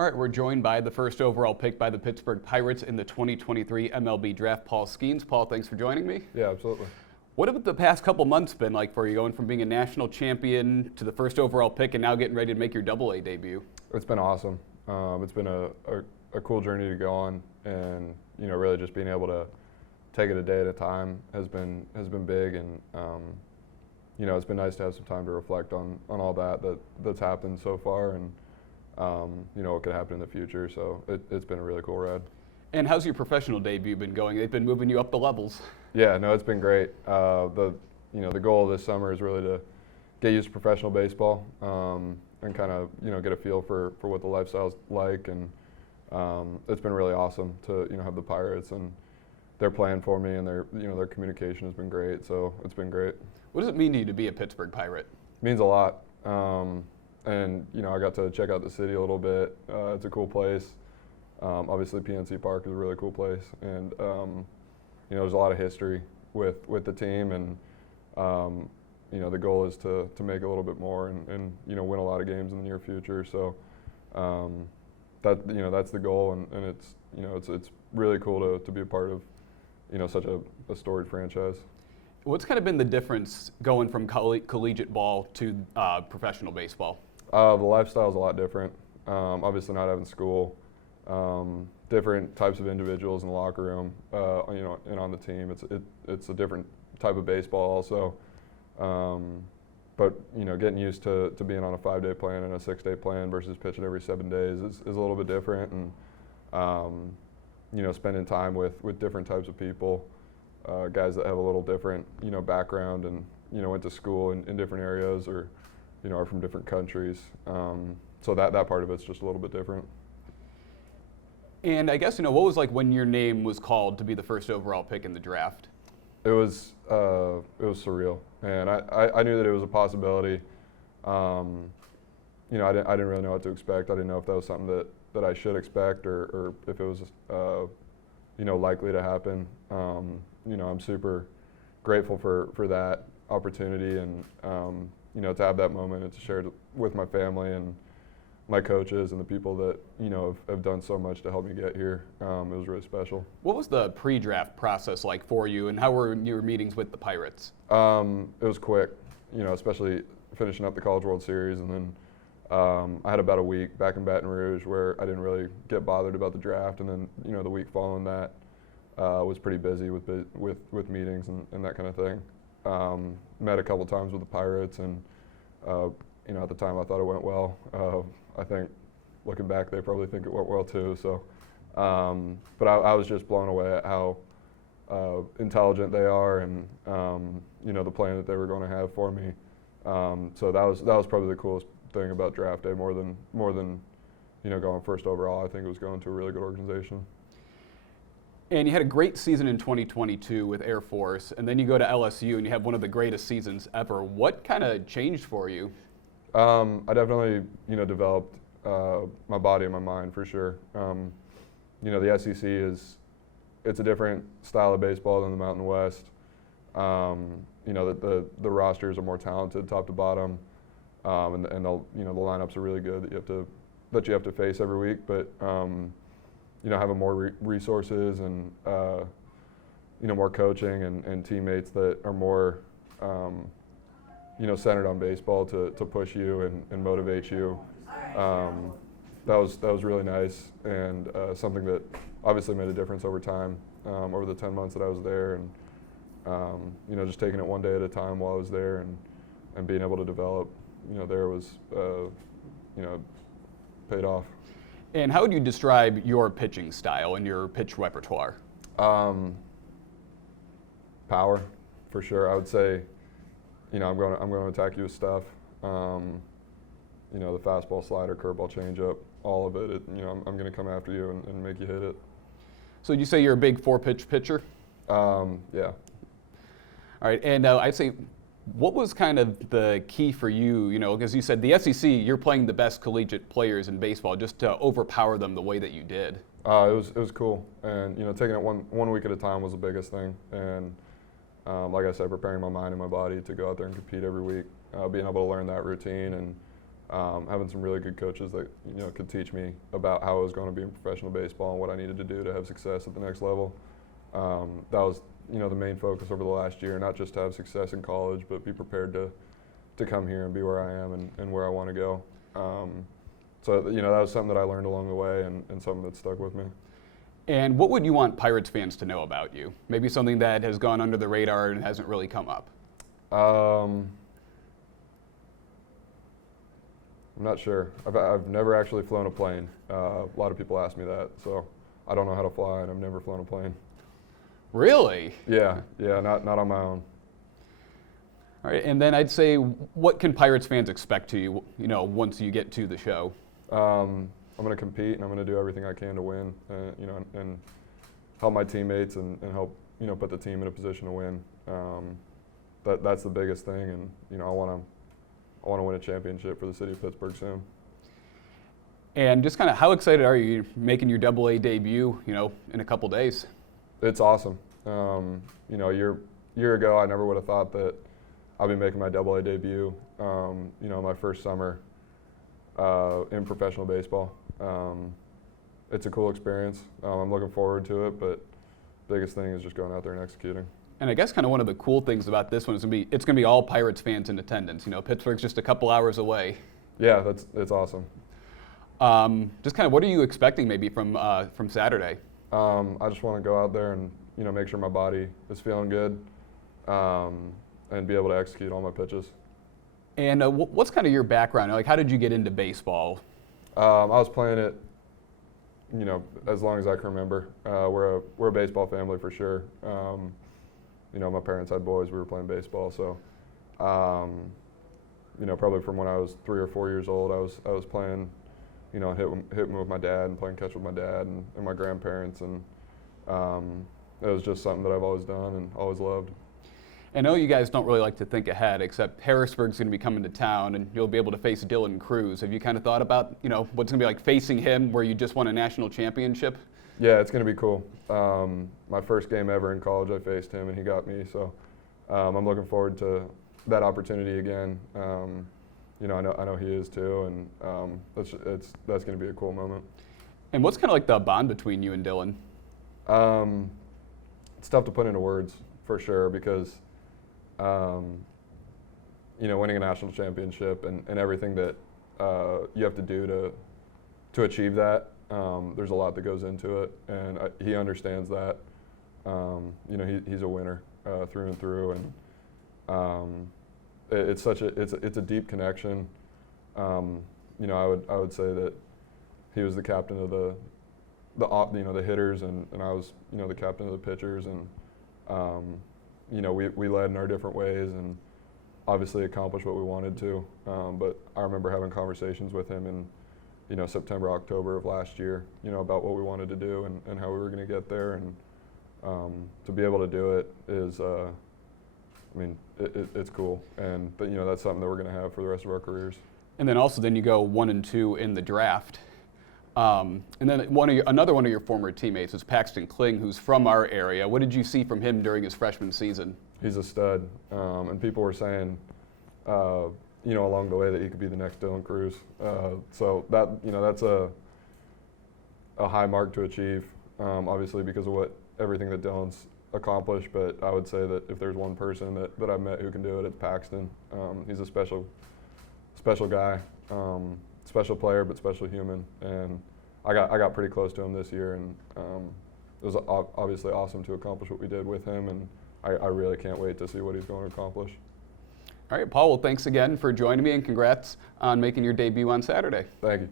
All right, we're joined by the first overall pick by the Pittsburgh Pirates in the 2023 MLB Draft, Paul Skenes. Paul, thanks for joining me. Yeah, absolutely. What have the past couple months been like for you, going from being a national champion to the first overall pick and now getting ready to make your Double-A debut? It's been awesome. It's been a cool journey to go on, and really just being able to take it a day at a time has been big, and it's been nice to have some time to reflect on all that's happened so far, and what could happen in the future. So it's been a really cool ride. And how's your professional debut been going? They've been moving you up the levels. Yeah, no, it's been great. The goal of this summer is really to get used to professional baseball, and kind of get a feel for what the lifestyle's like, and it's been really awesome to have the Pirates, and they're playing for me, and their communication has been great. So it's been great. What does it mean to you to be a Pittsburgh Pirate? It means a lot. And I got to check out the city a little bit. It's a cool place. Obviously, PNC Park is a really cool place, and there's a lot of history with the team, and the goal is to make a little bit more and win a lot of games in the near future. So that's the goal, and it's really cool to be a part of such a storied franchise. What's kind of been the difference going from collegiate ball to professional baseball? The lifestyle is a lot different. Obviously, not having school, different types of individuals in the locker room, and on the team. It's a different type of baseball also. But getting used to being on a 5-day plan and a 6-day plan versus pitching every 7 days is a little bit different, and spending time with different types of people, guys that have a little different background, and went to school in different areas, or are from different countries. So that part of it's just a little bit different. And I guess what was like when your name was called to be the first overall pick in the draft? It was surreal, and I knew that it was a possibility. I didn't really know what to expect. I didn't know if that was something that I should expect, or if it was likely to happen. I'm super grateful for that opportunity, and to have that moment and to share it with my family and my coaches and the people that have done so much to help me get here. It was really special. What was the pre-draft process like for you, and how were your meetings with the Pirates? It was quick, especially finishing up the College World Series, and then I had about a week back in Baton Rouge where I didn't really get bothered about the draft, and then the week following that was pretty busy with meetings and that kind of thing. Met a couple times with the Pirates, and at the time I thought it went well. I think looking back, they probably think it went well too. So, but I was just blown away at how intelligent they are, and the plan that they were going to have for me. So that was probably the coolest thing about draft day, more than going first overall. I think it was going to a really good organization. And you had a great season in 2022 with Air Force, and then you go to LSU and you have one of the greatest seasons ever. What kind of changed for you? I definitely, developed my body and my mind for sure. The SEC it's a different style of baseball than the Mountain West. The rosters are more talented top to bottom, and the lineups are really good that you have to face every week. But having more resources, and more coaching and teammates that are more centered on baseball to push you and motivate you. That was really nice, and something that obviously made a difference over time, over the 10 months that I was there, and just taking it one day at a time while I was there, and being able to develop there was paid off. And how would you describe your pitching style and your pitch repertoire? Power, for sure. I would say, I'm going to attack you with stuff. The fastball, slider, curveball, changeup, all of it. I'm going to come after you and make you hit it. So would you say you're a big 4-pitch pitcher? Yeah. All right, and I'd say, what was kind of the key for you, because you said the SEC, you're playing the best collegiate players in baseball, just to overpower them the way that you did? It was cool, and taking it one week at a time was the biggest thing, and like I said, preparing my mind and my body to go out there and compete every week, being able to learn that routine, and having some really good coaches that could teach me about how I was going to be in professional baseball and what I needed to do to have success at the next level. That was the main focus over the last year, not just to have success in college, but be prepared to come here and be where I am and where I want to go. So that was something that I learned along the way and something that stuck with me. And what would you want Pirates fans to know about you? Maybe something that has gone under the radar and hasn't really come up. I'm not sure. I've never actually flown a plane. A lot of people ask me that, so I don't know how to fly, and I've never flown a plane. Really? Yeah, not on my own. All right, and then I'd say, what can Pirates fans expect to you, once you get to the show? I'm going to compete, and I'm going to do everything I can to win, and help my teammates and help, put the team in a position to win. That's the biggest thing, and I want to win a championship for the city of Pittsburgh soon. And just kind of how excited are you making your AA debut, in a couple days? It's awesome. A year ago, I never would have thought that I'd be making my AA debut, my first summer in professional baseball. It's a cool experience. I'm looking forward to it, but biggest thing is just going out there and executing. And I guess kind of one of the cool things about this one is it's going to be all Pirates fans in attendance. Pittsburgh's just a couple hours away. Yeah, it's awesome. Just kind of what are you expecting maybe from Saturday? I just want to go out there and make sure my body is feeling good, and be able to execute all my pitches. And what's kind of your background? Like, how did you get into baseball? I was playing it, as long as I can remember. We're a baseball family for sure. My parents had boys. We were playing baseball, so probably from when I was 3 or 4 years old, I was playing, hitting with my dad and playing catch with my dad and my grandparents, and it was just something that I've always done and always loved. I know you guys don't really like to think ahead, except Harrisburg's going to be coming to town, and you'll be able to face Dylan Cruz. Have you kind of thought about, what's going to be like facing him, where you just won a national championship? Yeah, it's going to be cool. My first game ever in college, I faced him, and he got me. So I'm looking forward to that opportunity again. I know he is too, and that's going to be a cool moment. And what's kind of like the bond between you and Dylan? It's tough to put into words for sure, because winning a national championship and everything that you have to do to achieve that, there's a lot that goes into it, and he understands that. He's a winner through and through, and it's a deep connection. I would say that he was the captain of the hitters, and I was the captain of the pitchers, and we led in our different ways and obviously accomplished what we wanted to. But I remember having conversations with him in September, October of last year, about what we wanted to do and how we were going to get there, and to be able to do it is, it's cool, and that's something that we're going to have for the rest of our careers. And then also, you go 1 and 2 in the draft. And then another one of your former teammates is Paxton Kling, who's from our area. What did you see from him during his freshman season? He's a stud, and people were saying, along the way that he could be the next Dylan Cruz. So that's a high mark to achieve, obviously because of everything that Dylan's accomplished. But I would say that if there's one person that I've met who can do it, it's Paxton. He's a special guy. Special player, but special human, and I got pretty close to him this year, and it was obviously awesome to accomplish what we did with him, and I really can't wait to see what he's going to accomplish. All right, Paul, well, thanks again for joining me, and congrats on making your debut on Saturday. Thank you.